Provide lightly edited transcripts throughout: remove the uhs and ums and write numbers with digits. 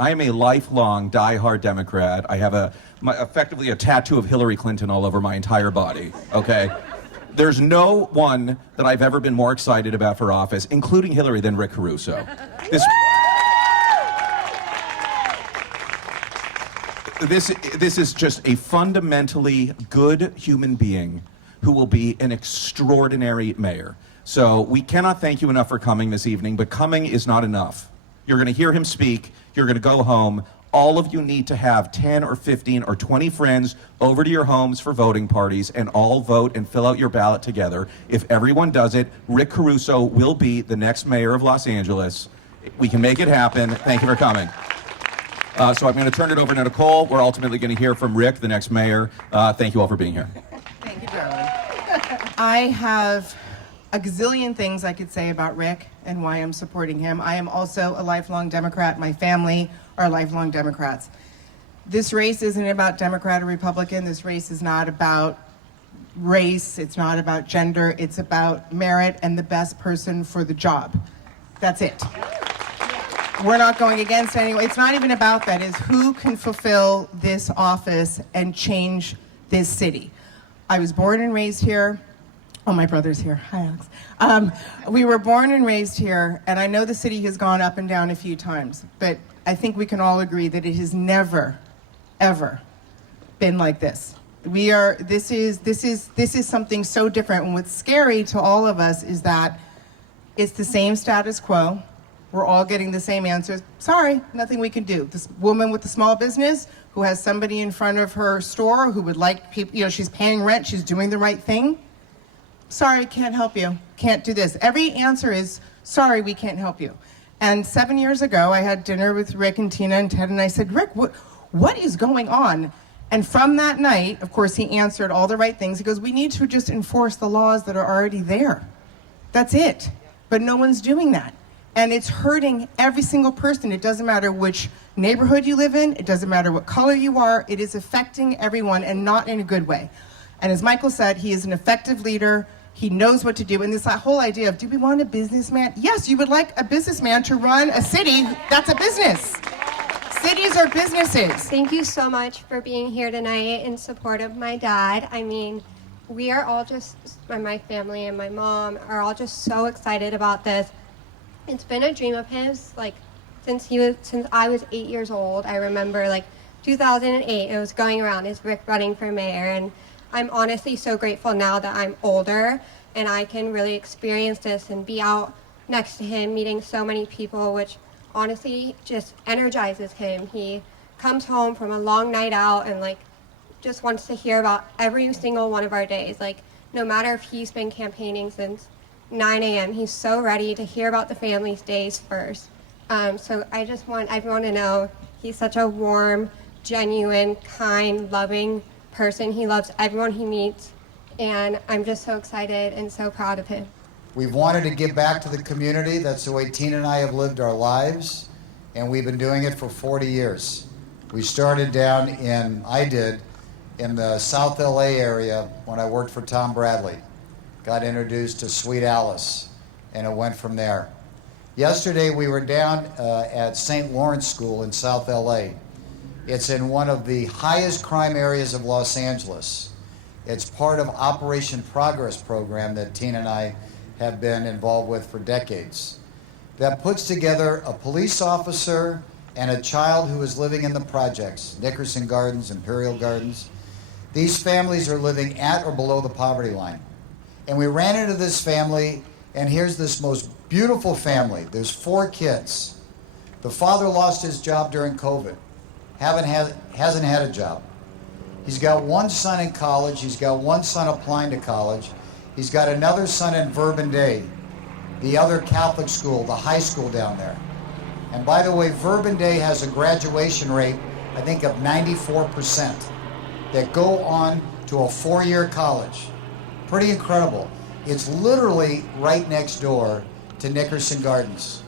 I am a lifelong diehard Democrat. I have effectively a tattoo of Hillary Clinton all over my entire body, okay? There's no one that I've ever been more excited about for office, including Hillary, than Rick Caruso. This is just a fundamentally good human being who will be an extraordinary mayor. So we cannot thank you enough for coming this evening, but coming is not enough. You're going to hear him speak. You're going to go home. All of you need to have 10 or 15 or 20 friends over to your homes for voting parties and all vote and fill out your ballot together. If everyone does it, Rick Caruso will be the next mayor of Los Angeles. We can make it happen. Thank you for coming. So I'm going to turn it over to Nicole. We're ultimately going to hear from Rick, the next mayor. Thank you all for being here. Thank you, darling. I have a gazillion things I could say about Rick and why I'm supporting him. I am also a lifelong Democrat. My family are lifelong Democrats. This race isn't about Democrat or Republican. This race is not about race. It's not about gender. It's about merit and the best person for the job. That's it. We're not going against anyone. It's not even about that. It's who can fulfill this office and change this city. I was born and raised here. Oh, my brother's here. Hi, Alex. We were born and raised here, and I know the city has gone up and down a few times, but I think we can all agree that it has never, ever been like this. This is something so different, and what's scary to all of us is that it's the same status quo. We're all getting the same answers. Sorry, nothing we can do. This woman with the small business who has somebody in front of her store who would like people, she's paying rent, she's doing the right thing. Sorry, can't help you. Can't do this. Every answer is, sorry, we can't help you. And 7 years ago, I had dinner with Rick and Tina and Ted, and I said, Rick, what is going on? And from that night, of course, he answered all the right things. He goes, we need to just enforce the laws that are already there. That's it. But no one's doing that. And it's hurting every single person. It doesn't matter which neighborhood you live in. It doesn't matter what color you are. It is affecting everyone, and not in a good way. And as Michael said, he is an effective leader. He knows what to do. And this whole idea of, do we want a businessman? Yes, you would like a businessman to run a city. That's a business. Cities are businesses. Thank you so much for being here tonight in support of my dad. I mean, we are all just, my family and my mom are all just so excited about this. It's been a dream of his, since I was 8 years old. I remember 2008, it was going around, is Rick running for mayor? And I'm honestly so grateful now that I'm older and I can really experience this and be out next to him, meeting so many people, which honestly just energizes him. He comes home from a long night out and just wants to hear about every single one of our days. No matter if he's been campaigning since 9 a.m., he's so ready to hear about the family's days first. So I just want everyone to know he's such a warm, genuine, kind, loving person. He loves everyone he meets, and I'm just so excited and so proud of him. We've wanted to give back to the community. That's the way Tina and I have lived our lives, and we've been doing it for 40 years. We started down in the South LA area when I worked for Tom Bradley. Got introduced to Sweet Alice, and it went from there. Yesterday we were down at St. Lawrence School in South LA. It's in one of the highest crime areas of Los Angeles. It's part of Operation Progress program that Tina and I have been involved with for decades. That puts together a police officer and a child who is living in the projects, Nickerson Gardens, Imperial Gardens. These families are living at or below the poverty line. And we ran into this family, and here's this most beautiful family. There's 4 kids. The father lost his job during COVID. Hasn't had a job. He's got one son in college. He's got one son applying to college. He's got another son in Verbunday, the other Catholic school, the high school down there. And by the way, Verbunday has a graduation rate, I think, of 94% that go on to a 4-year college. Pretty incredible. It's literally right next door to Nickerson Gardens.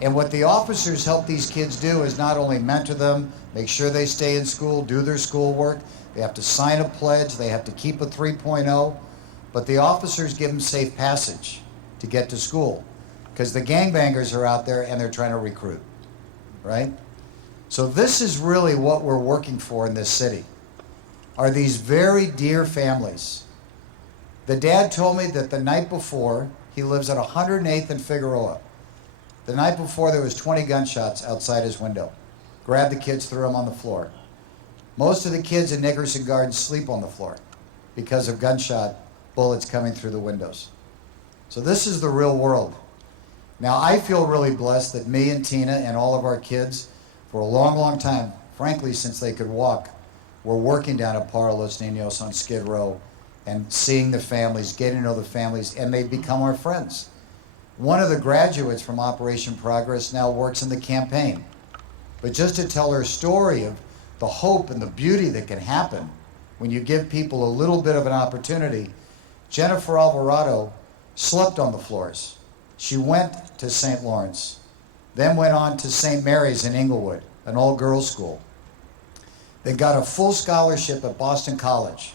And what the officers help these kids do is not only mentor them, make sure they stay in school, do their schoolwork, they have to sign a pledge, they have to keep a 3.0, but the officers give them safe passage to get to school because the gangbangers are out there and they're trying to recruit, right? So this is really what we're working for in this city, are these very dear families. The dad told me that the night before, he lives at 108th and Figueroa. The night before, there was 20 gunshots outside his window. Grabbed the kids, threw them on the floor. Most of the kids in Nickerson Gardens sleep on the floor because of gunshot bullets coming through the windows. So this is the real world. Now, I feel really blessed that me and Tina and all of our kids, for a long, long time, frankly, since they could walk, were working down at Para Los Niños on Skid Row and seeing the families, getting to know the families, and they've become our friends. One of the graduates from Operation Progress now works in the campaign. But just to tell her story of the hope and the beauty that can happen when you give people a little bit of an opportunity, Jennifer Alvarado slept on the floors. She went to St. Lawrence, then went on to St. Mary's in Inglewood, an all-girls school. They got a full scholarship at Boston College.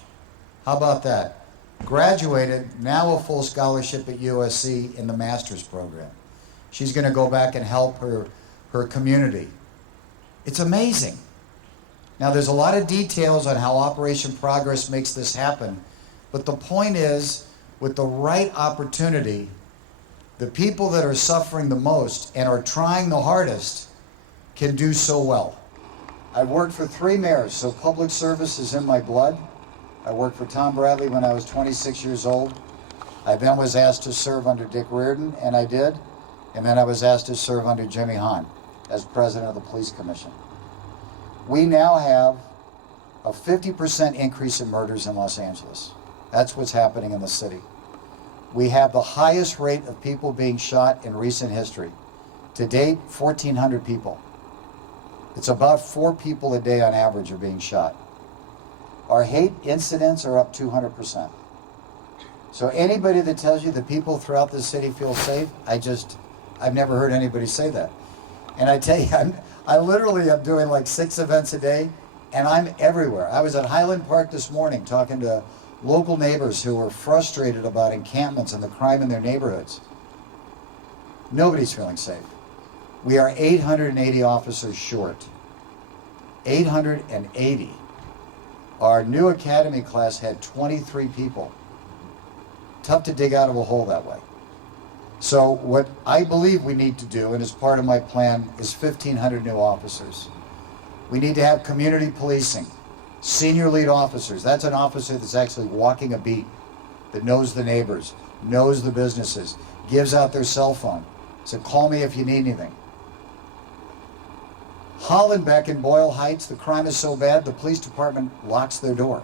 How about that? Graduated, now a full scholarship at USC in the master's program. She's going to go back and help her community. It's amazing. Now, there's a lot of details on how Operation Progress makes this happen, but the point is, with the right opportunity, the people that are suffering the most and are trying the hardest can do so well. I've worked for 3 mayors, so public service is in my blood. I worked for Tom Bradley when I was 26 years old. I then was asked to serve under Dick Reardon, and I did. And then I was asked to serve under Jimmy Hahn as president of the Police Commission. We now have a 50% increase in murders in Los Angeles. That's what's happening in the city. We have the highest rate of people being shot in recent history. To date, 1,400 people. It's about 4 people a day on average are being shot. Our hate incidents are up 200%. So anybody that tells you that people throughout the city feel safe, I've never heard anybody say that. And I tell you, I literally am doing like 6 events a day, and I'm everywhere. I was at Highland Park this morning talking to local neighbors who were frustrated about encampments and the crime in their neighborhoods. Nobody's feeling safe. We are 880 officers short. 880. Our new academy class had 23 people. Tough to dig out of a hole that way. So what I believe we need to do, and as part of my plan, is 1,500 new officers. We need to have community policing, senior lead officers. That's an officer that's actually walking a beat, that knows the neighbors, knows the businesses, gives out their cell phone. So call me if you need anything. Hollenbeck in Boyle Heights, the crime is so bad, the police department locks their door.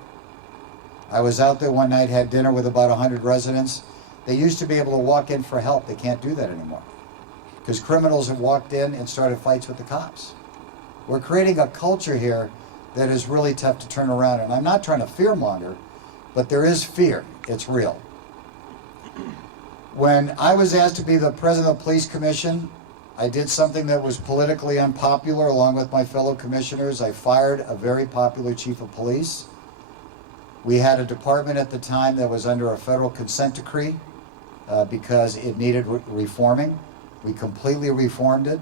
I was out there one night, had dinner with about 100 residents. They used to be able to walk in for help. They can't do that anymore because criminals have walked in and started fights with the cops. We're creating a culture here that is really tough to turn around. And I'm not trying to fearmonger, but there is fear. It's real. When I was asked to be the president of the police commission, I did something that was politically unpopular along with my fellow commissioners. I fired a very popular chief of police. We had a department at the time that was under a federal consent decree because it needed reforming. We completely reformed it.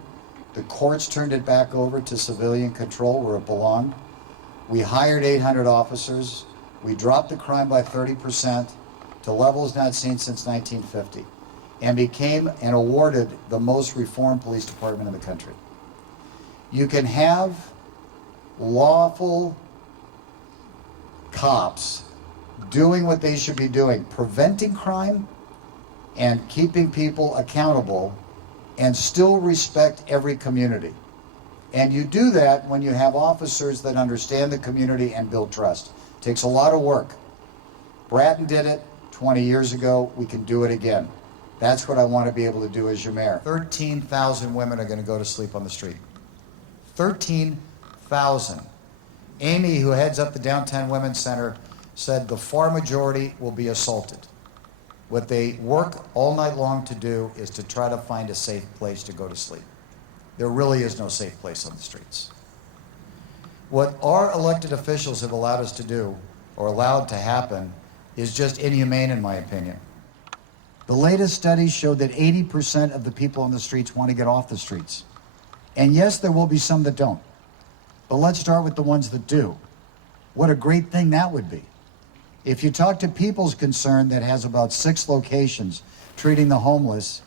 The courts turned it back over to civilian control where it belonged. We hired 800 officers. We dropped the crime by 30% to levels not seen since 1950. And became and awarded the most reformed police department in the country. You can have lawful cops doing what they should be doing, preventing crime and keeping people accountable, and still respect every community. And you do that when you have officers that understand the community and build trust. It takes a lot of work. Bratton did it 20 years ago. We can do it again. That's what I want to be able to do as your mayor. 13,000 women are going to go to sleep on the street. 13,000. Amy, who heads up the Downtown Women's Center, said the far majority will be assaulted. What they work all night long to do is to try to find a safe place to go to sleep. There really is no safe place on the streets. What our elected officials have allowed us to do, or allowed to happen, is just inhumane in my opinion. The latest studies showed that 80% of the people on the streets want to get off the streets. And yes, there will be some that don't. But let's start with the ones that do. What a great thing that would be. If you talk to People's Concern that has about 6 locations treating the homeless,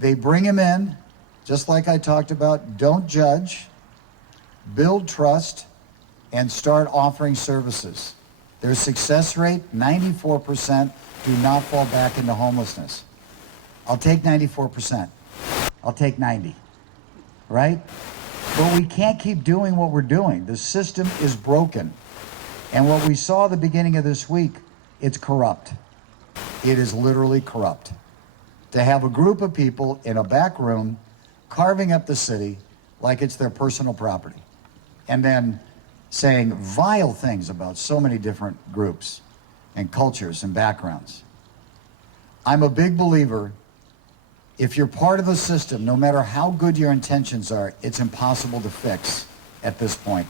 they bring them in, just like I talked about, don't judge, build trust, and start offering services. Their success rate, 94%, do not fall back into homelessness. I'll take 94%. I'll take 90, right? But we can't keep doing what we're doing. The system is broken. And what we saw at the beginning of this week, it's corrupt. It is literally corrupt. To have a group of people in a back room carving up the city like it's their personal property, and then saying vile things about so many different groups and cultures and backgrounds. I'm a big believer, if you're part of the system, no matter how good your intentions are, it's impossible to fix at this point.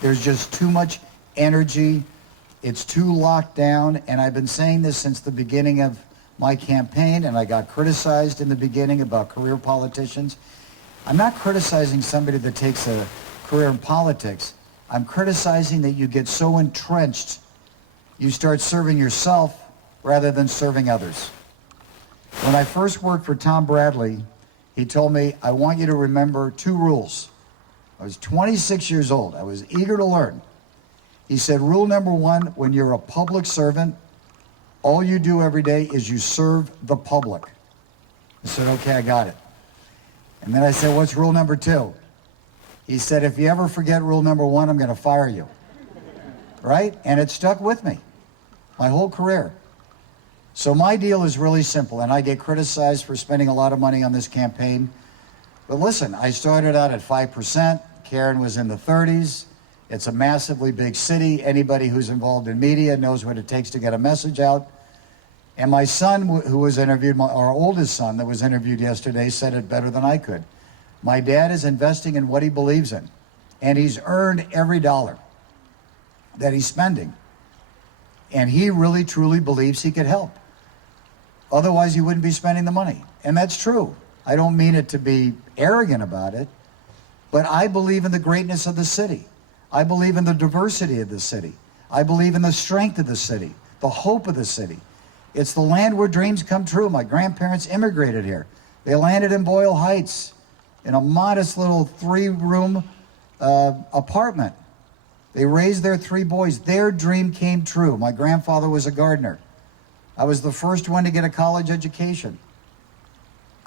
There's just too much energy, it's too locked down, and I've been saying this since the beginning of my campaign, and I got criticized in the beginning about career politicians. I'm not criticizing somebody that takes a career in politics. I'm criticizing that you get so entrenched, you start serving yourself rather than serving others. When I first worked for Tom Bradley, he told me, I want you to remember 2 rules. I was 26 years old. I was eager to learn. He said, rule number 1, when you're a public servant, all you do every day is you serve the public. I said, okay, I got it. And then I said, what's rule number 2? He said, if you ever forget rule number 1, I'm going to fire you. Right? And it stuck with me my whole career. So my deal is really simple, and I get criticized for spending a lot of money on this campaign. But listen, I started out at 5%. Karen was in the 30s. It's a massively big city. Anybody who's involved in media knows what it takes to get a message out. And my son, who was interviewed, our oldest son that was interviewed yesterday, said it better than I could. My dad is investing in what he believes in, and he's earned every dollar that he's spending. And he really, truly believes he could help. Otherwise, he wouldn't be spending the money. And that's true. I don't mean it to be arrogant about it, but I believe in the greatness of the city. I believe in the diversity of the city. I believe in the strength of the city, the hope of the city. It's the land where dreams come true. My grandparents immigrated here. They landed in Boyle Heights in a modest little 3-room apartment. They raised their 3 boys. Their dream came true. My grandfather was a gardener. I was the first one to get a college education.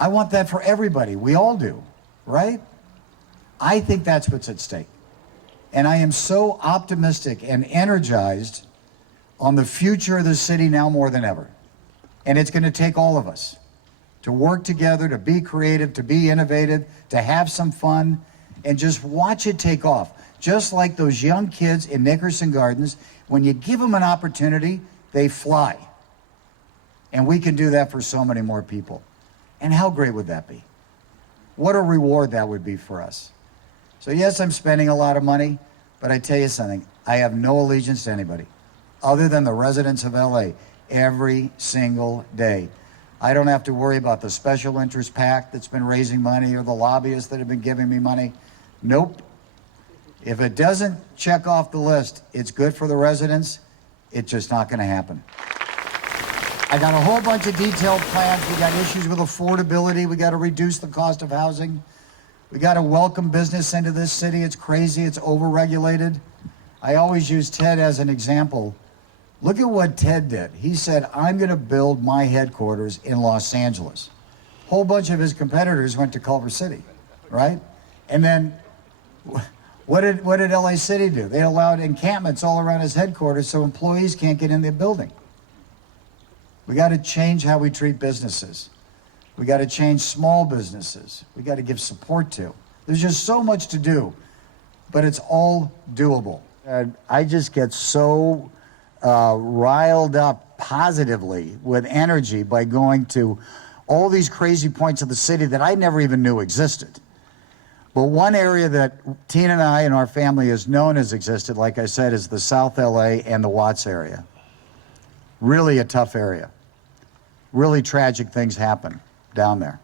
I want that for everybody. We all do, right? I think that's what's at stake. And I am so optimistic and energized on the future of the city now more than ever. And it's going to take all of us to work together, to be creative, to be innovative, to have some fun, and just watch it take off. Just like those young kids in Nickerson Gardens, when you give them an opportunity, they fly. And we can do that for so many more people. And how great would that be? What a reward that would be for us. So yes, I'm spending a lot of money, but I tell you something, I have no allegiance to anybody other than the residents of LA every single day. I don't have to worry about the special interest PAC that's been raising money or the lobbyists that have been giving me money. Nope. If it doesn't check off the list, it's good for the residents, it's just not going to happen. I got a whole bunch of detailed plans. We got issues with affordability. We got to reduce the cost of housing. We got to welcome business into this city. It's crazy. It's overregulated. I always use Ted as an example. Look at what Ted did. He said, I'm going to build my headquarters in Los Angeles. A whole bunch of his competitors went to Culver City, right? And then what did LA City do? They allowed encampments all around his headquarters so employees can't get in the building. We got to change how we treat businesses. We got to change small businesses. We got to give support to. There's just so much to do, but it's all doable. I just get so riled up positively with energy by going to all these crazy points of the city that I never even knew existed. But one area that Tina and I and our family has known has existed, like I said, is the South LA and the Watts area. Really a tough area. Really tragic things happen down there.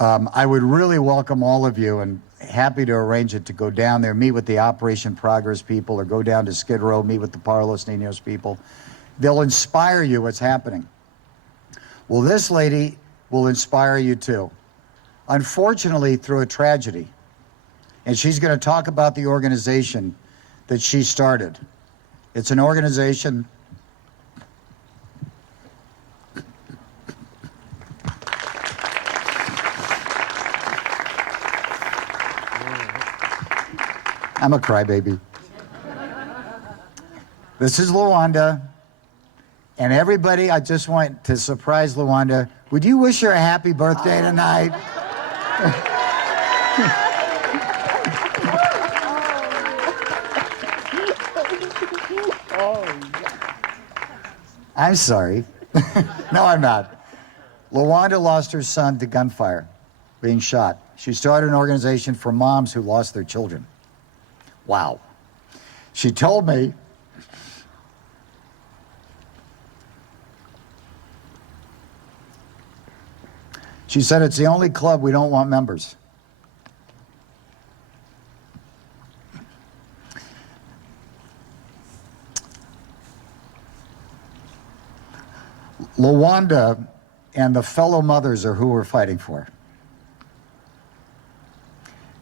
I would really welcome all of you, and happy to arrange it to go down there, meet with the Operation Progress people, or go down to Skid Row, meet with the Para Los Niños people. They'll inspire you what's happening. Well, this lady will inspire you too. Unfortunately, through a tragedy. And she's going to talk about the organization that she started. It's an organization I'm a crybaby. This is Luanda. And everybody, I just want to surprise Luanda. Would you wish her a happy birthday tonight? I'm sorry. No, I'm not. Luanda lost her son to gunfire, being shot. She started an organization for moms who lost their children. Wow. She told me, she said, it's the only club we don't want members. Luanda and the fellow mothers are who we're fighting for.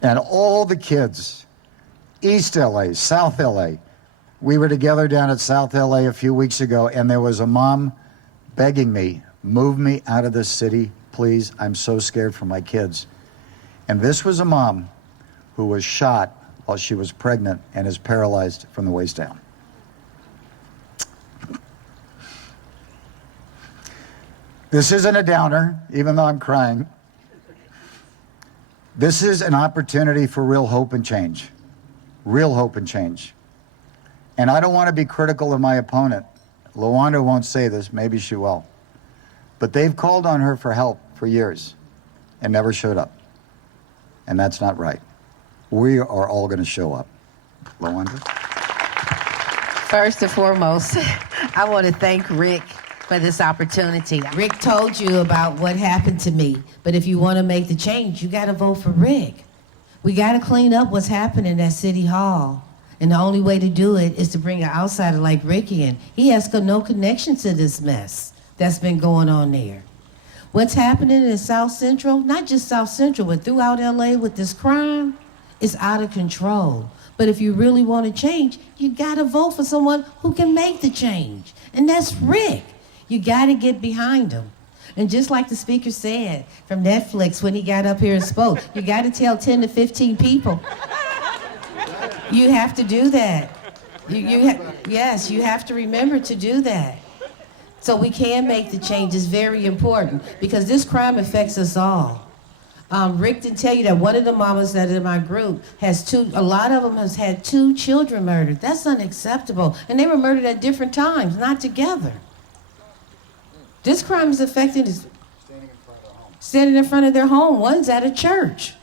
And all the kids, East LA, South LA. We were together down at South LA a few weeks ago, and there was a mom begging me, move me out of this city, please. I'm so scared for my kids. And this was a mom who was shot while she was pregnant and is paralyzed from the waist down. This isn't a downer, even though I'm crying. This is an opportunity for real hope and change. Real hope and change. And I don't want to be critical of my opponent. Luanda won't say this, maybe she will. But they've called on her for help for years and never showed up. And that's not right. We are all going to show up. Luanda? First and foremost, I want to thank Rick for this opportunity. Rick told you about what happened to me, but if you want to make the change, you got to vote for Rick. We got to clean up what's happening at City Hall. And the only way to do it is to bring an outsider like Rick in. He has no connection to this mess that's been going on there. What's happening in South Central, not just South Central, but throughout LA with this crime, is out of control. But if you really want to change, you got to vote for someone who can make the change. And that's Rick. You got to get behind him. And just like the speaker said from Netflix when he got up here and spoke, you got to tell 10 to 15 people. You have to do that. Yes, you have to remember to do that. So we can make the change. It's very important because this crime affects us all. Rick didn't tell you that one of the mamas that in my group a lot of them has had 2 children murdered. That's unacceptable. And they were murdered at different times, not together. This crime is affecting standing in front of their home. One's at a church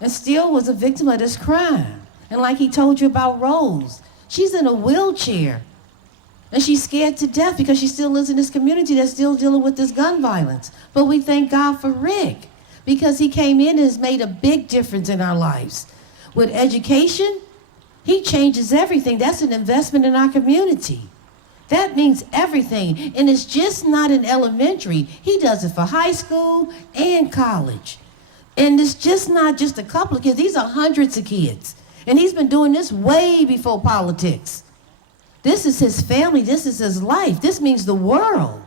and still was a victim of this crime. And like he told you about Rose, she's in a wheelchair and she's scared to death because she still lives in this community that's still dealing with this gun violence. But we thank God for Rick because he came in and has made a big difference in our lives. With education, he changes everything. That's an investment in our community. That means everything. And it's just not in elementary. He does it for high school and college. And it's just not just a couple of kids. These are hundreds of kids. And he's been doing this way before politics. This is his family. This is his life. This means the world.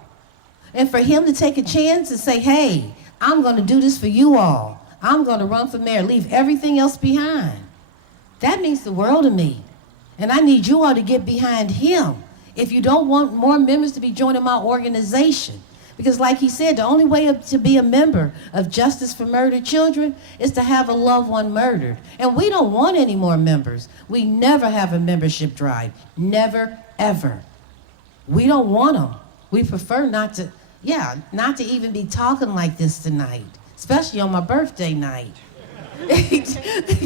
And for him to take a chance and say, hey, I'm going to do this for you all. I'm going to run for mayor, leave everything else behind. That means the world to me. And I need you all to get behind him. If you don't want more members to be joining my organization. Because like he said, the only way to be a member of Justice for Murdered Children is to have a loved one murdered. And we don't want any more members. We never have a membership drive. Never, ever. We don't want them. We prefer not to even be talking like this tonight, especially on my birthday night.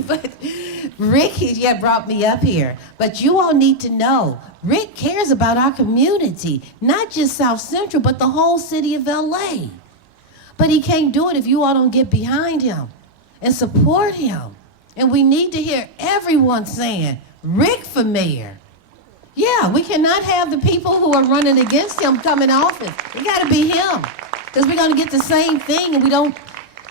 But Rick brought me up here. But you all need to know, Rick cares about our community, not just South Central, but the whole city of LA. But he can't do it if you all don't get behind him and support him. And we need to hear everyone saying, Rick for mayor. Yeah, we cannot have the people who are running against him come in office. It got to be him. Because we're going to get the same thing, and we don't.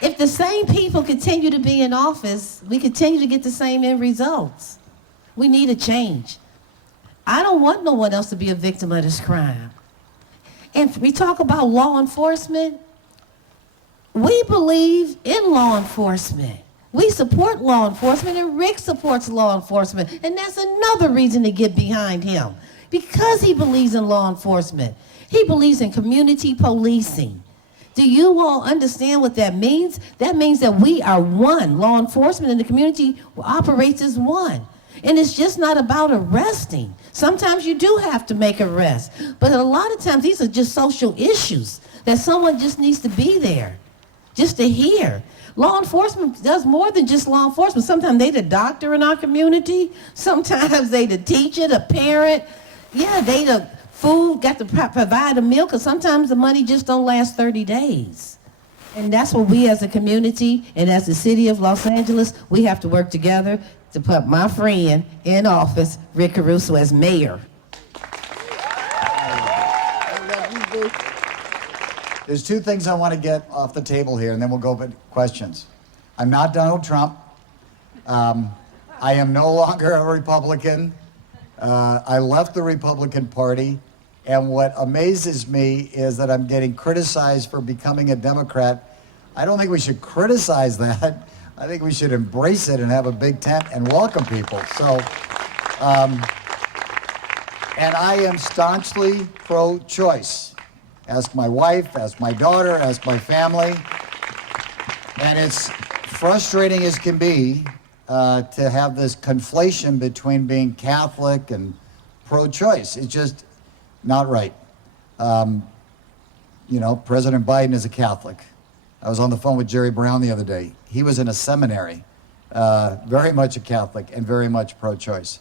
If the same people continue to be in office, we continue to get the same end results. We need a change. I don't want no one else to be a victim of this crime. And we talk about law enforcement. We believe in law enforcement. We support law enforcement, and Rick supports law enforcement. And that's another reason to get behind him. Because he believes in law enforcement. He believes in community policing. Do you all understand what that means? That means that we are one. Law enforcement and the community operates as one. And it's just not about arresting. Sometimes you do have to make arrests. But a lot of times these are just social issues that someone just needs to be there, just to hear. Law enforcement does more than just law enforcement. Sometimes they the doctor in our community. Sometimes they the teacher, the parent. Yeah, they the food, got to provide a meal, because sometimes the money just don't last 30 days. And that's what we as a community and as the city of Los Angeles, we have to work together to put my friend in office, Rick Caruso, as mayor. There's two things I want to get off the table here, and then we'll go to questions. I'm not Donald Trump. I am no longer a Republican. I left the Republican Party, and what amazes me is that I'm getting criticized for becoming a Democrat. I don't think we should criticize that. I think we should embrace it and have a big tent and welcome people. So, and I am staunchly pro-choice. Ask my wife, ask my daughter, ask my family. And it's frustrating as can be to have this conflation between being Catholic and pro-choice. It's just not right. You know, President Biden is a Catholic. I was on the phone with Jerry Brown the other day. He was in a seminary, very much a Catholic and very much pro-choice.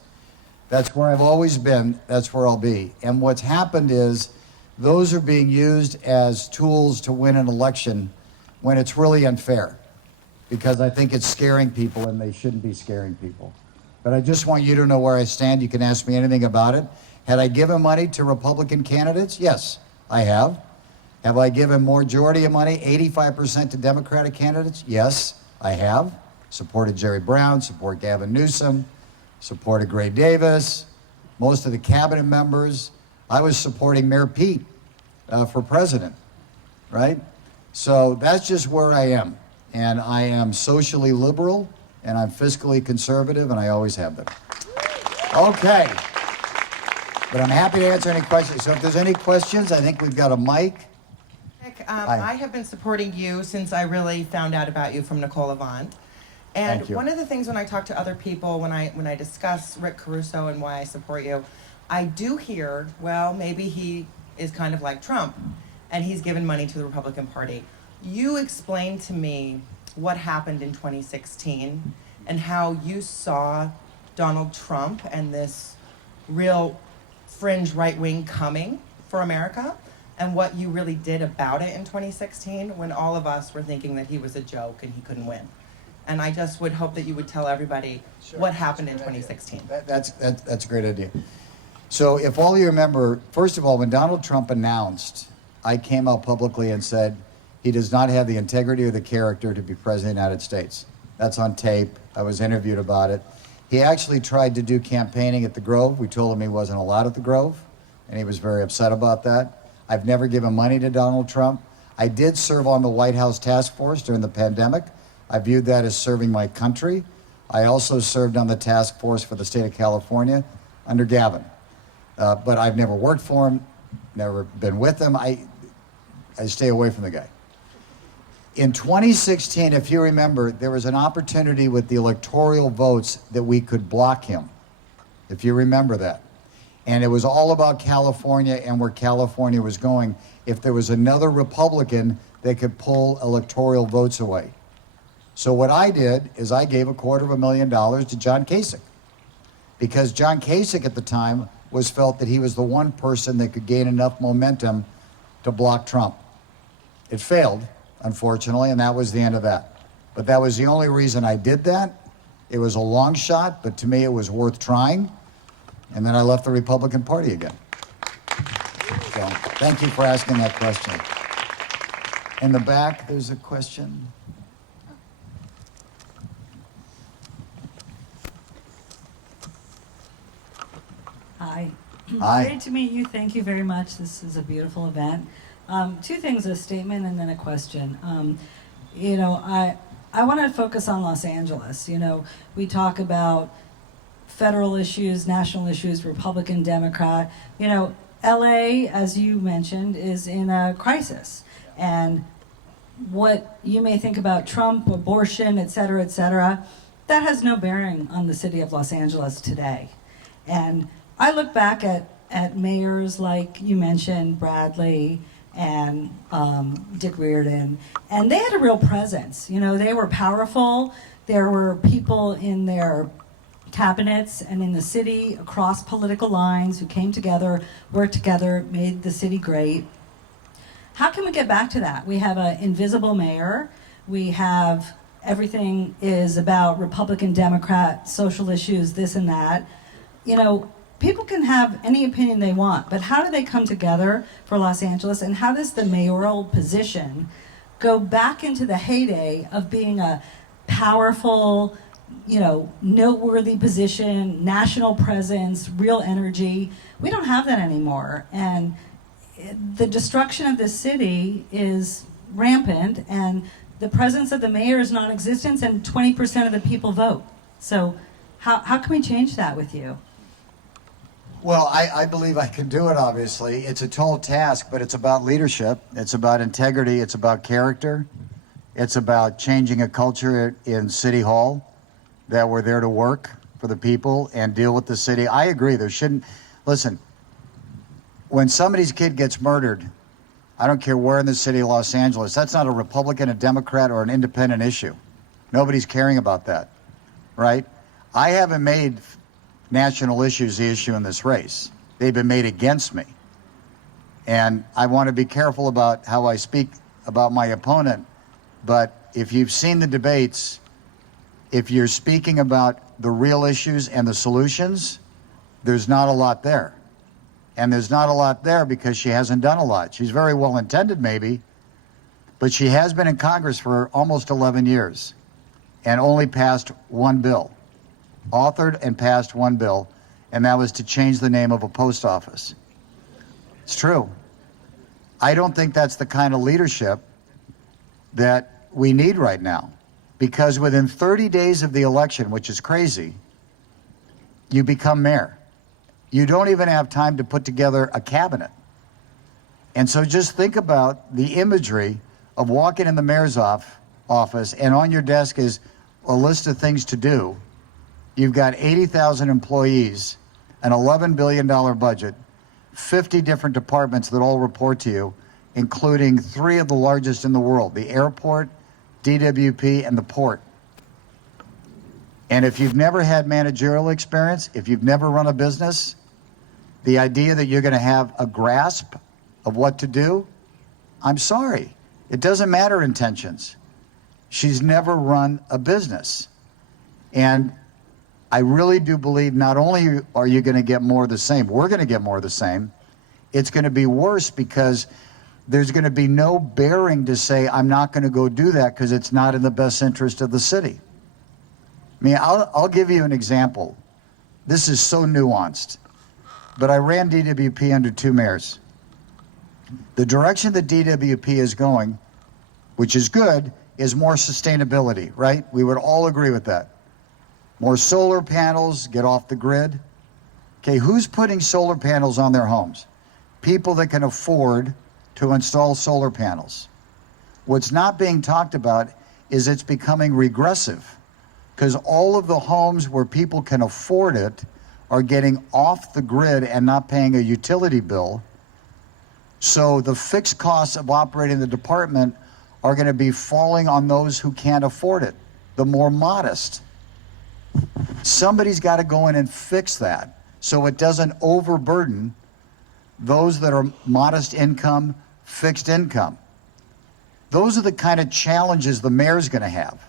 That's where I've always been. That's where I'll be. And what's happened is those are being used as tools to win an election when it's really unfair, because I think it's scaring people and they shouldn't be scaring people. But I just want you to know where I stand. You can ask me anything about it. Had I given money to Republican candidates? Yes, I have. Have I given majority of money, 85% to Democratic candidates? Yes, I have. Supported Jerry Brown, support Gavin Newsom, supported Gray Davis, most of the cabinet members. I was supporting Mayor Pete for president, right? So that's just where I am. And I am socially liberal, and I'm fiscally conservative, and I always have been. Okay. But I'm happy to answer any questions. So if there's any questions, I think we've got a mic. Rick, I have been supporting you since I really found out about you from Nicole Avant. And Thank you. one of the things when I talk to other people, when I discuss Rick Caruso and why I support you, I do hear, well, maybe he is kind of like Trump, and he's given money to the Republican Party. You explained to me what happened in 2016 and how you saw Donald Trump and this real fringe right wing coming for America, and what you really did about it in 2016 when all of us were thinking that he was a joke and he couldn't win. And I just would hope that you would tell everybody what happened in 2016. That's a great idea. So if all you remember, first of all, when Donald Trump announced, I came out publicly and said he does not have the integrity or the character to be president of the United States. That's on tape. I was interviewed about it. He actually tried to do campaigning at the Grove. We told him he wasn't allowed at the Grove, and he was very upset about that. I've never given money to Donald Trump. I did serve on the White House task force during the pandemic. I viewed that as serving my country. I also served on the task force for the state of California under Gavin. But I've never worked for him, never been with him. I stay away from the guy. In 2016, if you remember, there was an opportunity with the electoral votes that we could block him, if you remember that. And it was all about California and where California was going. If there was another Republican, they could pull electoral votes away. So what I did is I gave $250,000 to John Kasich, because John Kasich at the time was felt that he was the one person that could gain enough momentum to block Trump. It failed, unfortunately, and that was the end of that. But that was the only reason I did that. It was a long shot, but to me it was worth trying. And then I left the Republican Party again. So thank you for asking that question. In the back, there's a question. Hi. Hi. Great to meet you. Thank you very much. This is a beautiful event. Two things, a statement and then a question. I want to focus on Los Angeles. We talk about federal issues, national issues, Republican, Democrat. LA, as you mentioned, is in a crisis. And what you may think about Trump, abortion, et cetera, that has no bearing on the city of Los Angeles today. And I look back at mayors like you mentioned, Bradley and Dick Reardon, and they had a real presence. They were powerful. There were people in their cabinets and in the city across political lines who came together, worked together, made the city great. How can we get back to that? We have an invisible mayor. We have everything is about Republican, Democrat, social issues, this and that. People can have any opinion they want, but how do they come together for Los Angeles, and how does the mayoral position go back into the heyday of being a powerful, noteworthy position, national presence, real energy? We don't have that anymore, and the destruction of the city is rampant, and the presence of the mayor is non-existent, and 20% of the people vote. So how can we change that with you? Well, I believe I can do it, obviously. It's a tall task, but it's about leadership. It's about integrity. It's about character. It's about changing a culture in City Hall that we're there to work for the people and deal with the city. I agree. There shouldn't... Listen, when somebody's kid gets murdered, I don't care where in the city of Los Angeles, that's not a Republican, a Democrat, or an independent issue. Nobody's caring about that, right? I haven't made national issues the issue in this race. They've been made against me. And I want to be careful about how I speak about my opponent. But if you've seen the debates, if you're speaking about the real issues and the solutions, there's not a lot there. And there's not a lot there because she hasn't done a lot. She's very well intended, maybe, but she has been in Congress for almost 11 years and only passed one bill. Authored and passed one bill, and that was to change the name of a post office. It's true. I don't think that's the kind of leadership that we need right now, because within 30 days of the election, which is crazy, you become mayor. You don't even have time to put together a cabinet. And so just think about the imagery of walking in the mayor's office, and on your desk is a list of things to do. You've got 80,000 employees, an $11 billion budget, 50 different departments that all report to you, including 3 of the largest in the world, the airport, DWP, and the port. And if you've never had managerial experience, if you've never run a business, the idea that you're going to have a grasp of what to do, I'm sorry. It doesn't matter intentions. She's never run a business. And I really do believe not only are you going to get more of the same, we're going to get more of the same, it's going to be worse because there's going to be no bearing to say, I'm not going to go do that because it's not in the best interest of the city. I mean, I'll give you an example. This is so nuanced, but I ran DWP under 2 mayors. The direction that DWP is going, which is good, is more sustainability, right? We would all agree with that. More solar panels, get off the grid. Okay, who's putting solar panels on their homes? People that can afford to install solar panels. What's not being talked about is it's becoming regressive, because all of the homes where people can afford it are getting off the grid and not paying a utility bill. So the fixed costs of operating the department are going to be falling on those who can't afford it, the more modest. Somebody's got to go in and fix that so it doesn't overburden those that are modest income, fixed income. Those are the kind of challenges the mayor's going to have.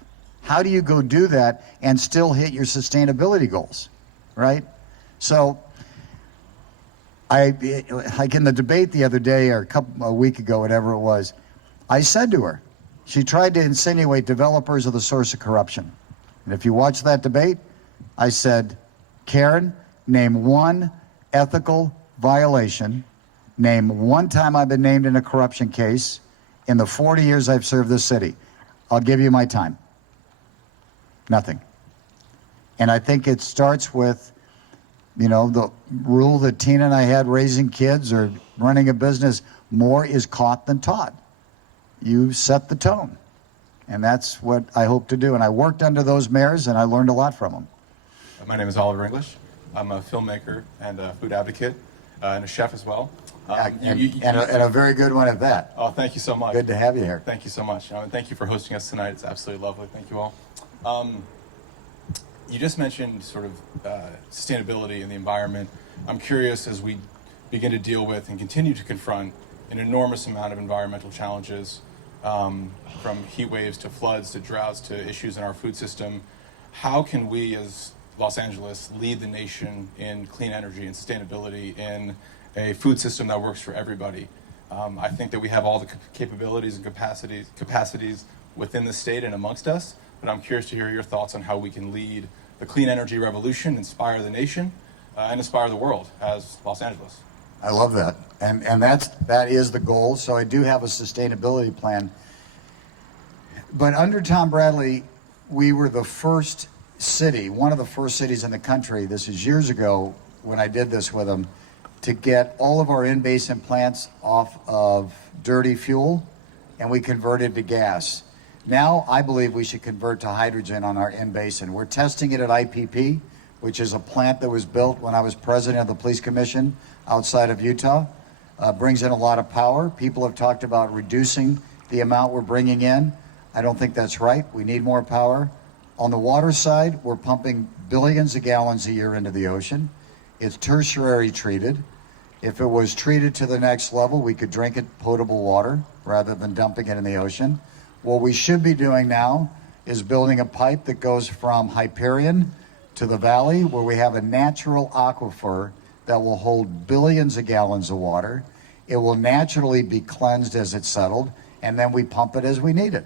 How do you go do that and still hit your sustainability goals, right? So like in the debate the other day or a week ago, whatever it was, I said to her, she tried to insinuate developers are the source of corruption. And if you watch that debate, I said, Karen, name one ethical violation, name one time I've been named in a corruption case in the 40 years I've served this city. I'll give you my time. Nothing. And I think it starts with, you know, the rule that Tina and I had raising kids or running a business, more is caught than taught. You set the tone. And that's what I hope to do. And I worked under those mayors and I learned a lot from them. My name is Oliver English. I'm a filmmaker and a food advocate and a chef as well. And a very good one at that. Oh, thank you so much. Good to have you here. Thank you so much. And thank you for hosting us tonight. It's absolutely lovely. Thank you all. You just mentioned sort of sustainability and the environment. I'm curious, as we begin to deal with and continue to confront an enormous amount of environmental challenges, from heat waves to floods to droughts to issues in our food system, how can we as Los Angeles lead the nation in clean energy and sustainability in a food system that works for everybody? I think that we have all the capabilities and capacities within the state and amongst us, but I'm curious to hear your thoughts on how we can lead the clean energy revolution, inspire the nation, and inspire the world as Los Angeles. I love that. And that is the goal. So I do have a sustainability plan. But under Tom Bradley, we were the first city, one of the first cities in the country, this is years ago when I did this with him, to get all of our in-basin plants off of dirty fuel, and we converted to gas. Now I believe we should convert to hydrogen on our in-basin. We're testing it at IPP, which is a plant that was built when I was president of the police commission outside of Utah. Brings in a lot of power. People have talked about reducing the amount we're bringing in. I don't think that's right. We need more power. On the water side, we're pumping billions of gallons a year into the ocean. It's tertiary treated. If it was treated to the next level, we could drink it potable water rather than dumping it in the ocean. What we should be doing now is building a pipe that goes from Hyperion to the valley, where we have a natural aquifer that will hold billions of gallons of water. It will naturally be cleansed as it's settled, and then we pump it as we need it.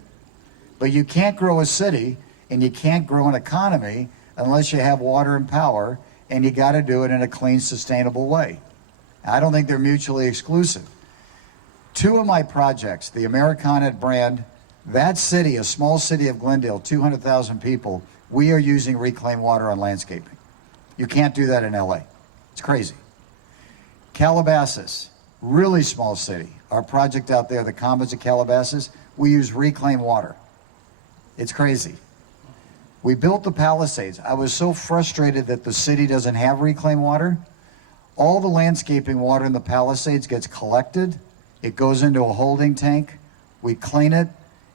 But you can't grow a city and you can't grow an economy unless you have water and power, and you got to do it in a clean, sustainable way. I don't think they're mutually exclusive. Two of my projects, the Americana at Brand, that city, a small city of Glendale, 200,000 people, we are using reclaimed water on landscaping. You can't do that in LA. It's crazy. Calabasas, really small city. Our project out there, the Commons of Calabasas, we use reclaimed water. It's crazy. We built the Palisades. I was so frustrated that the city doesn't have reclaimed water. All the landscaping water in the Palisades gets collected. It goes into a holding tank. We clean it,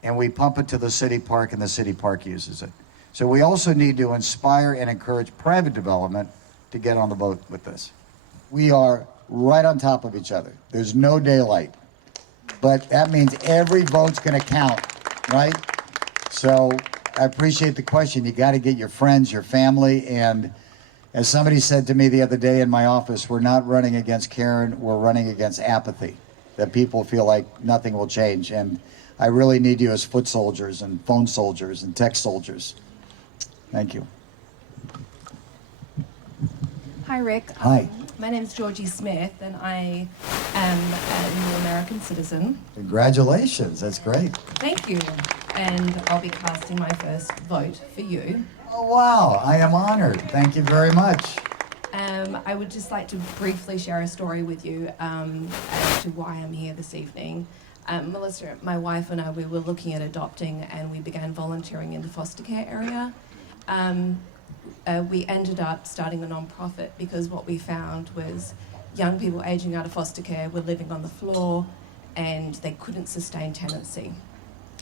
and we pump it to the city park, and the city park uses it. So we also need to inspire and encourage private development to get on the boat with this. We are right on top of each other. There's no daylight. But that means every vote's going to count, right? So I appreciate the question. You got to get your friends, your family, and as somebody said to me the other day in my office, we're not running against Karen, we're running against apathy, that people feel like nothing will change. And I really need you as foot soldiers and phone soldiers and tech soldiers. Thank you. Hi, Rick. Hi. My name is Georgie Smith, and I am a new American citizen. Congratulations, that's great. Thank you. And I'll be casting my first vote for you. Oh, wow, I am honored. Thank you very much. I would just like to briefly share a story with you as to why I'm here this evening. Melissa, my wife and I, we were looking at adopting, and we began volunteering in the foster care area. We ended up starting a non-profit because what we found was young people aging out of foster care were living on the floor and they couldn't sustain tenancy.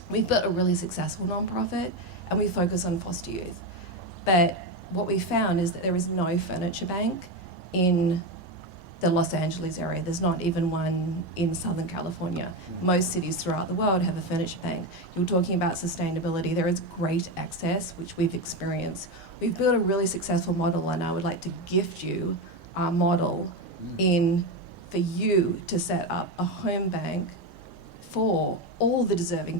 We've built a really successful non-profit and we focus on foster youth. But what we found is that there is no furniture bank in the Los Angeles area. There's not even one in Southern California. Most cities throughout the world have a furniture bank. You're talking about sustainability. There is great access, which we've experienced. We've built a really successful model, and I would like to gift you our model for you to set up a home bank for all the deserving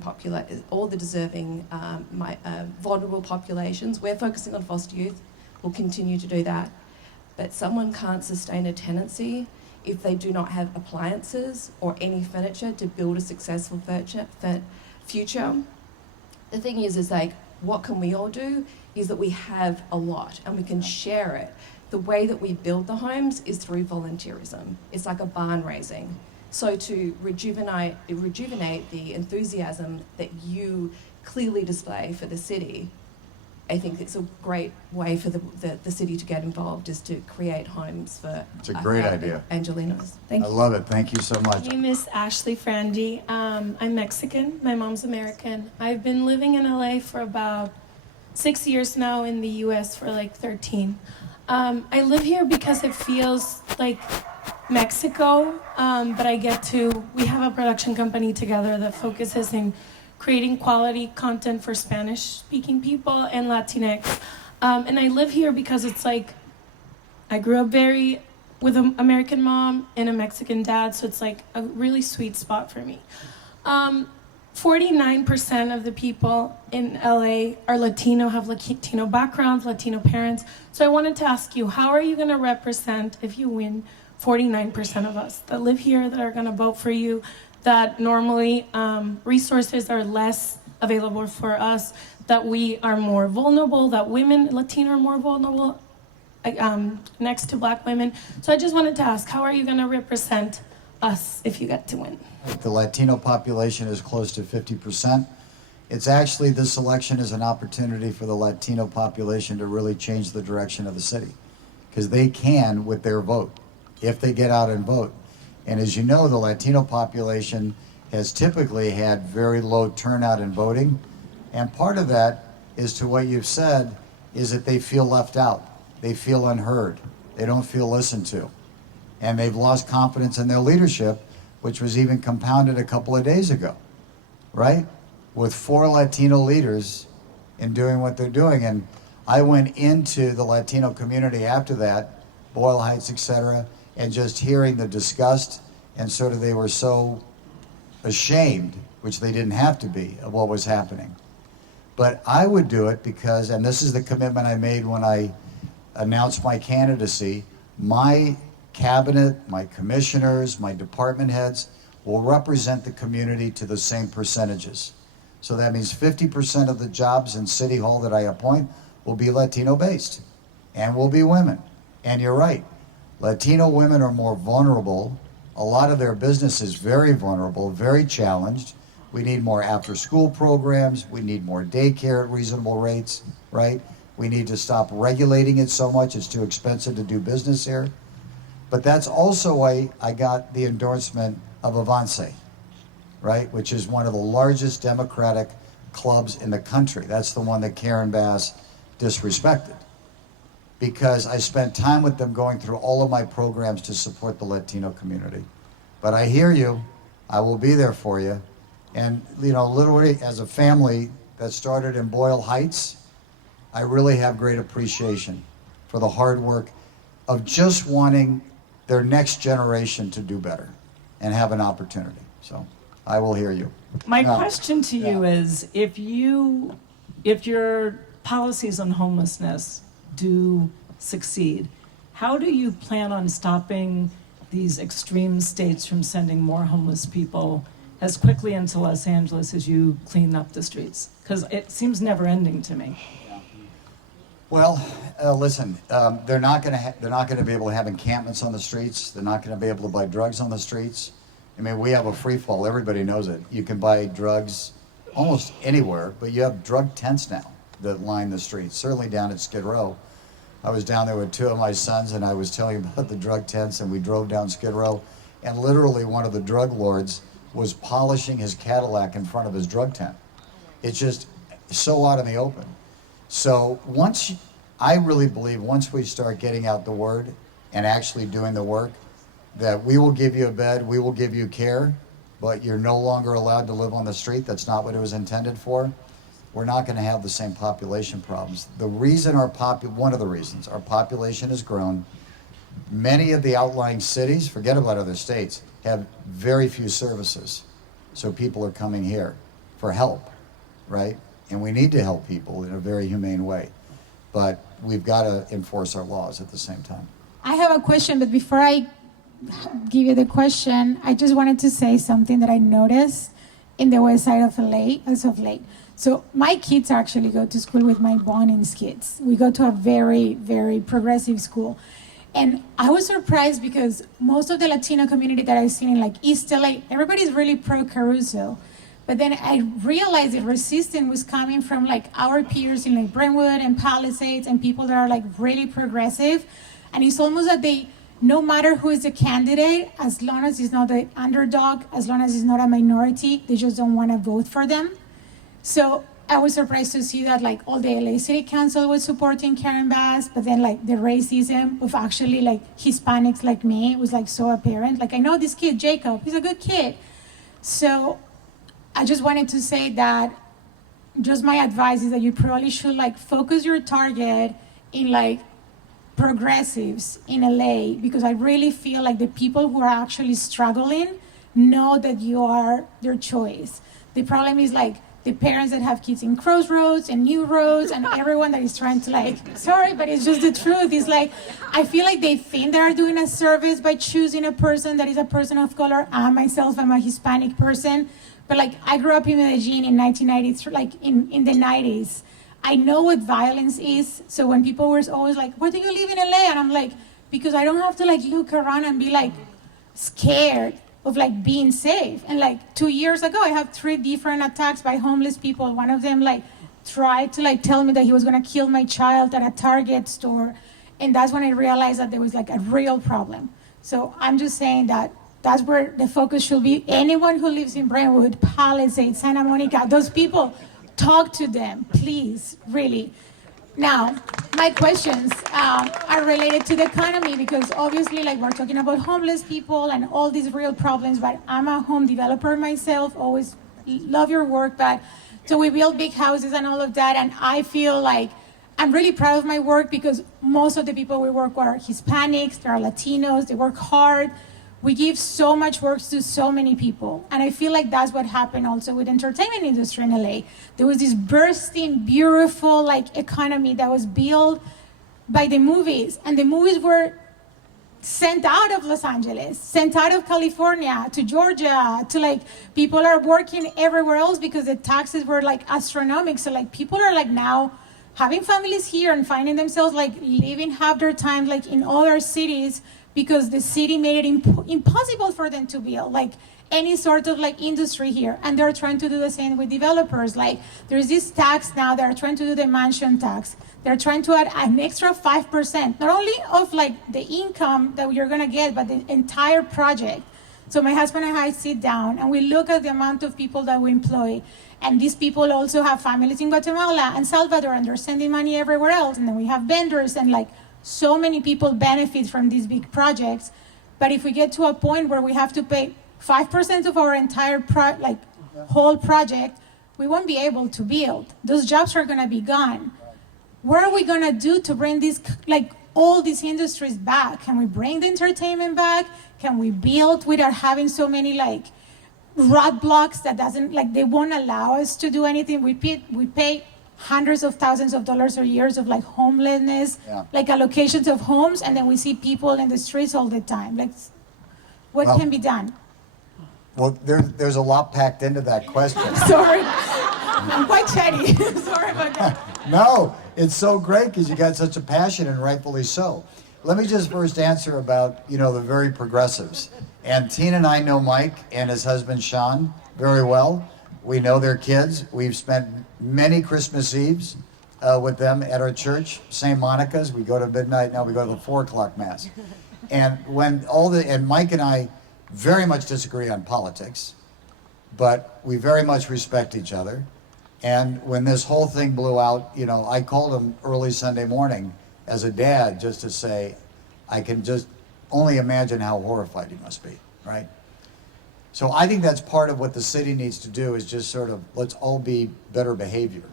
vulnerable populations. We're focusing on foster youth. We'll continue to do that. But someone can't sustain a tenancy if they do not have appliances or any furniture to build a successful future. The thing is like, what can we all do is that we have a lot and we can share it. The way that we build the homes is through volunteerism. It's like a barn raising. So to rejuvenate the enthusiasm that you clearly display for the city, I think it's a great way for the city to get involved, is to create homes for It's a great idea. Angelinos. Thank you. I love it. Thank you so much. My name is Ashley Frandy. I'm Mexican. My mom's American. I've been living in LA for about 6 years now, in the US for like 13. I live here because it feels like Mexico, but we have a production company together that focuses in creating quality content for Spanish-speaking people and Latinx. And I live here because it's like, I grew up with an American mom and a Mexican dad, so it's like a really sweet spot for me. 49% of the people in LA are Latino, have Latino backgrounds, Latino parents. So I wanted to ask you, how are you gonna represent, if you win, 49% of us that live here, that are gonna vote for you, that normally resources are less available for us, that we are more vulnerable, that women, Latino, are more vulnerable next to Black women. So I just wanted to ask, how are you gonna represent us if you get to win? The Latino population is close to 50%. It's actually, this election is an opportunity for the Latino population to really change the direction of the city, because they can with their vote, if they get out and vote. And as you know, the Latino population has typically had very low turnout in voting. And part of that is, to what you've said, is that they feel left out. They feel unheard. They don't feel listened to. And they've lost confidence in their leadership, which was even compounded a couple of days ago, right? With 4 Latino leaders in doing what they're doing. And I went into the Latino community after that, Boyle Heights, et cetera, and just hearing the disgust, and sort of, they were so ashamed, which they didn't have to be, of what was happening. But I would do it because, and this is the commitment I made when I announced my candidacy, my cabinet, my commissioners, my department heads will represent the community to the same percentages. So that means 50% of the jobs in City Hall that I appoint will be Latino based, and will be women. And you're right, Latino women are more vulnerable. A lot of their business is very vulnerable, very challenged. We need more after school programs. We need more daycare at reasonable rates, right? We need to stop regulating it so much. It's too expensive to do business here. But that's also why I got the endorsement of Avance, right? Which is one of the largest Democratic clubs in the country. That's the one that Karen Bass disrespected. Because I spent time with them going through all of my programs to support the Latino community. But I hear you. I will be there for you. And, you know, literally, as a family that started in Boyle Heights, I really have great appreciation for the hard work of just wanting their next generation to do better and have an opportunity. So I will hear you. My No. question to you is, if your policies on homelessness do succeed, how do you plan on stopping these extreme states from sending more homeless people as quickly into Los Angeles as you clean up the streets? Because it seems never ending to me. Well, listen, they're not going to be able to have encampments on the streets. They're not going to be able to buy drugs on the streets. I mean, we have a free fall. Everybody knows it. You can buy drugs almost anywhere, but you have drug tents now that line the streets. Certainly down at Skid Row. I was down there with 2 of my sons, and I was telling them about the drug tents, and we drove down Skid Row, and literally one of the drug lords was polishing his Cadillac in front of his drug tent. It's just so out in the open. So I really believe once we start getting out the word and actually doing the work, that we will give you a bed, we will give you care, but you're no longer allowed to live on the street. That's not what it was intended for. We're not going to have the same population problems. The reason one of the reasons our population has grown, many of the outlying cities, forget about other states, have very few services. So people are coming here for help, right? And we need to help people in a very humane way. But we've got to enforce our laws at the same time. I have a question, but before I give you the question, I just wanted to say something that I noticed in the west side of LA as of late. So my kids actually go to school with my Bonan's kids. We go to a very, very progressive school. And I was surprised because most of the Latino community that I've seen in like East LA, everybody's really pro Caruso. But then I realized the resistance was coming from like our peers in like Brentwood and Palisades and people that are like really progressive. And it's almost that they, no matter who is the candidate, as long as it's not the underdog, as long as it's not a minority, they just don't want to vote for them. So I was surprised to see that like all the LA City Council was supporting Karen Bass, but then like the racism of actually like Hispanics like me was like so apparent. Like I know this kid, Jacob, he's a good kid. So I just wanted to say that just my advice is that you probably should like focus your target in like progressives in LA, because I really feel like the people who are actually struggling know that you are their choice. The problem is like the parents that have kids in Crossroads and New Roads and everyone that is trying to like, sorry, but it's just the truth. It's like, I feel like they think they are doing a service by choosing a person that is a person of color. I myself am a Hispanic person, but like I grew up in Medellin in 1993, like in the 90s. I know what violence is. So when people were always like, where do you live in LA? And I'm like, because I don't have to like look around and be like scared of like being safe. And like 2 years ago, I have 3 different attacks by homeless people. One of them like tried to like tell me that he was gonna kill my child at a Target store. And that's when I realized that there was like a real problem. So I'm just saying that that's where the focus should be. Anyone who lives in Brentwood, Palisades, Santa Monica, those people, talk to them, please, really. Now, my questions are related to the economy, because obviously, like, we're talking about homeless people and all these real problems, but I'm a home developer myself, always love your work, but so we build big houses and all of that, and I feel like I'm really proud of my work because most of the people we work with are Hispanics, they're Latinos, they work hard. We give so much work to so many people. And I feel like that's what happened also with the entertainment industry in LA. There was this bursting, beautiful like economy that was built by the movies. And the movies were sent out of Los Angeles, sent out of California to Georgia, to like people are working everywhere else because the taxes were like astronomical. So like people are like now having families here and finding themselves like living half their time like in other cities, because the city made it impossible for them to build like any sort of like industry here. And they're trying to do the same with developers. Like there's this tax now, they're trying to do the mansion tax. They're trying to add an extra 5%, not only of like the income that you're gonna get, but the entire project. So my husband and I sit down and we look at the amount of people that we employ. And these people also have families in Guatemala and Salvador, and they're sending money everywhere else. And then we have vendors, and like so many people benefit from these big projects. But if we get to a point where we have to pay 5% of our entire whole project, we won't be able to build. Those jobs are gonna be gone. What are we gonna do to bring these, like all these industries back? Can we bring the entertainment back? Can we build without having so many like roadblocks that doesn't, like they won't allow us to do anything? We pay hundreds of thousands of dollars a year of like homelessness, like allocations of homes, and then we see people in the streets all the time. Like, what can be done? Well, there's a lot packed into that question. Sorry, I'm quite chatty. Sorry about that. No, it's so great because you got such a passion, and rightfully so. Let me just first answer about, the very progressives. And Tina and I know Mike and his husband Sean very well. We know their kids. We've spent many Christmas Eves with them at our church, St. Monica's. We go to midnight now. We go to the 4 o'clock mass. And and Mike and I very much disagree on politics, but we very much respect each other. And when this whole thing blew out, I called him early Sunday morning as a dad just to say, I can just only imagine how horrified he must be, right? So I think that's part of what the city needs to do, is just sort of, let's all be better behavior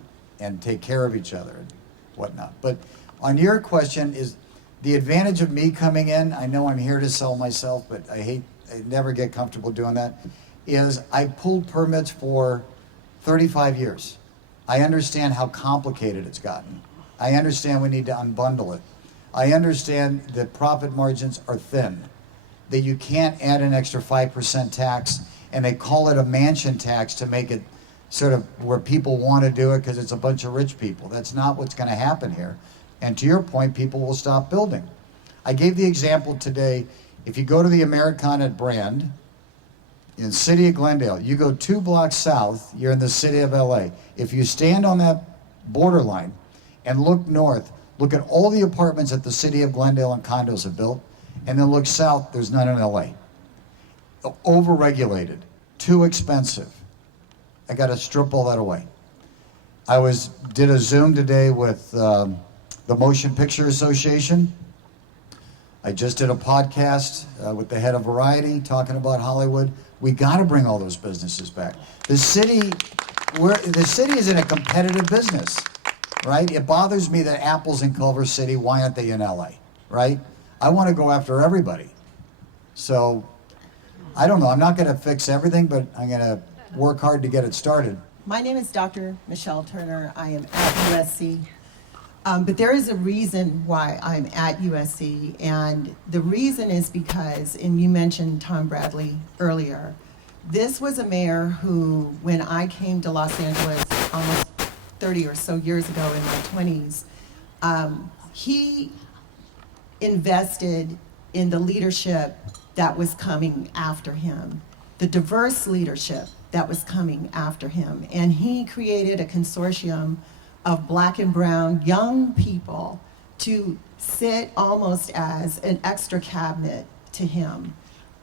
and take care of each other and whatnot. But on your question, is the advantage of me coming in, I know I'm here to sell myself, but I never get comfortable doing that, is I pulled permits for 35 years. I understand how complicated it's gotten. I understand we need to unbundle it. I understand that profit margins are thin, that you can't add an extra 5% tax, and they call it a mansion tax to make it sort of where people want to do it because it's a bunch of rich people. That's not what's going to happen here. And to your point, people will stop building. I gave the example today, if you go to the Americana at Brand, in the city of Glendale, you go 2 blocks south, you're in the city of LA. If you stand on that borderline and look north, look at all the apartments that the city of Glendale and condos have built, and then look south, there's none in LA. Overregulated, too expensive. I got to strip all that away. I did a Zoom today with the Motion Picture Association. I just did a podcast with the head of Variety talking about Hollywood. We got to bring all those businesses back. The city is in a competitive business, right? It bothers me that Apple's in Culver City. Why aren't they in LA, right? I want to go after everybody. So I don't know. I'm not going to fix everything, but I'm going to work hard to get it started. My name is Dr. Michelle Turner. I am at USC. But there is a reason why I'm at USC, and the reason is because, and you mentioned Tom Bradley earlier, this was a mayor who, when I came to Los Angeles almost 30 or so years ago in my 20s, he invested in the leadership that was coming after him, the diverse leadership that was coming after him. And he created a consortium of Black and brown young people to sit almost as an extra cabinet to him.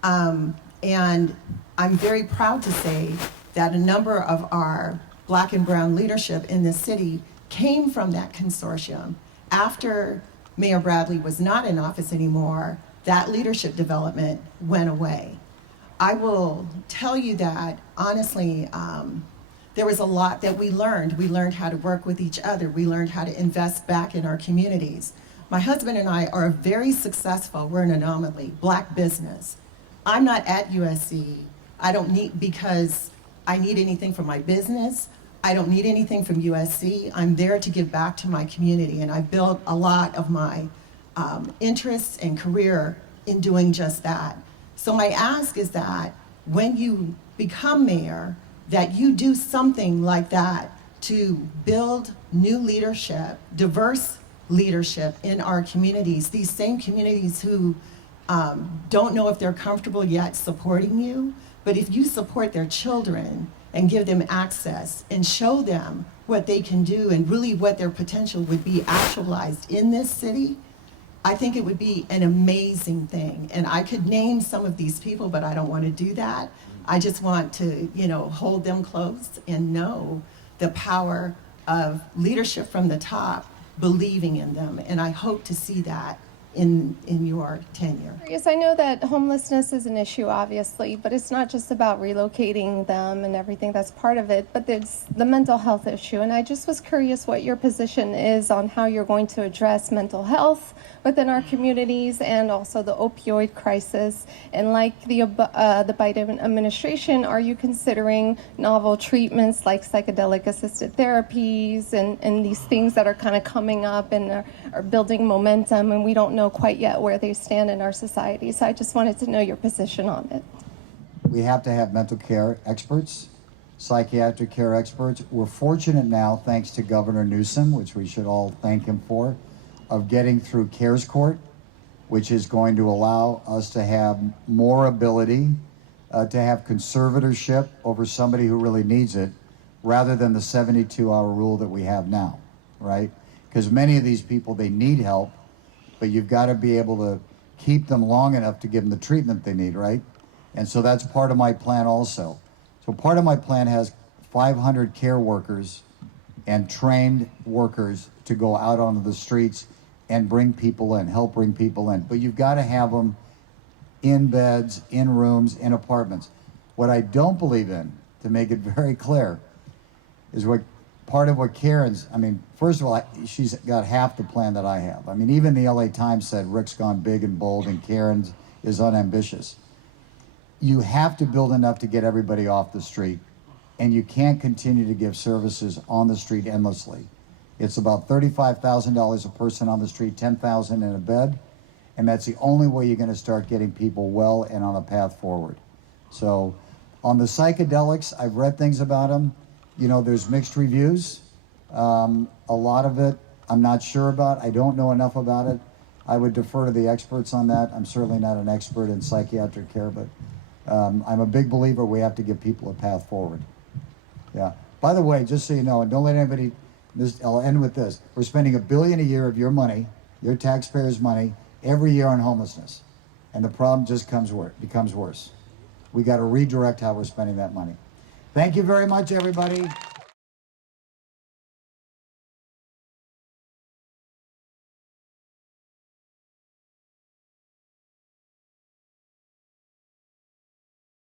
And I'm very proud to say that a number of our Black and brown leadership in this city came from that consortium. After Mayor Bradley was not in office anymore, that leadership development went away. I will tell you that, honestly, there was a lot that we learned. We learned how to work with each other. We learned how to invest back in our communities. My husband and I are very successful. We're an anomaly, Black business. I'm not at USC. I don't need, because I need anything from my business. I don't need anything from USC. I'm there to give back to my community, and I built a lot of my interests and career in doing just that. So my ask is that when you become mayor, that you do something like that to build new leadership, diverse leadership in our communities, these same communities who don't know if they're comfortable yet supporting you, but if you support their children and give them access and show them what they can do and really what their potential would be actualized in this city, I think it would be an amazing thing. And I could name some of these people, but I don't want to do that. I just want to, hold them close and know the power of leadership from the top, believing in them. And I hope to see that in your tenure. Yes, I know that homelessness is an issue, obviously, but it's not just about relocating them and everything that's part of it, but there's the mental health issue. And I just was curious what your position is on how you're going to address mental health within our communities and also the opioid crisis. And like the Biden administration, are you considering novel treatments like psychedelic assisted therapies and these things that are kind of coming up and are building momentum, and we don't know quite yet where they stand in our society? So I just wanted to know your position on it. We have to have mental care experts, psychiatric care experts. We're fortunate now, thanks to Governor Newsom, which we should all thank him for, of getting through CARES Court, which is going to allow us to have more ability to have conservatorship over somebody who really needs it, rather than the 72-hour rule that we have now, right? Because many of these people, they need help, but you've got to be able to keep them long enough to give them the treatment they need, right? And so that's part of my plan also. So part of my plan has 500 care workers and trained workers to go out onto the streets and bring people in, help bring people in. But you've got to have them in beds, in rooms, in apartments. What I don't believe in, to make it very clear, is what part of what Karen's, I mean, first of all, she's got half the plan that I have. I mean, even the LA Times said Rick's gone big and bold and Karen's is unambitious. You have to build enough to get everybody off the street, and you can't continue to give services on the street endlessly. It's about $35,000 a person on the street, $10,000 in a bed, and that's the only way you're going to start getting people well and on a path forward. So on the psychedelics, I've read things about them. You know, there's mixed reviews. A lot of it I'm not sure about. I don't know enough about it. I would defer to the experts on that. I'm certainly not an expert in psychiatric care, but I'm a big believer we have to give people a path forward. Yeah. By the way, just so you know, and don't let anybody, I'll end with this. We're spending $1 billion a year of your money, your taxpayers' money, every year on homelessness. And the problem just becomes worse. We got to redirect how we're spending that money. Thank you very much, everybody.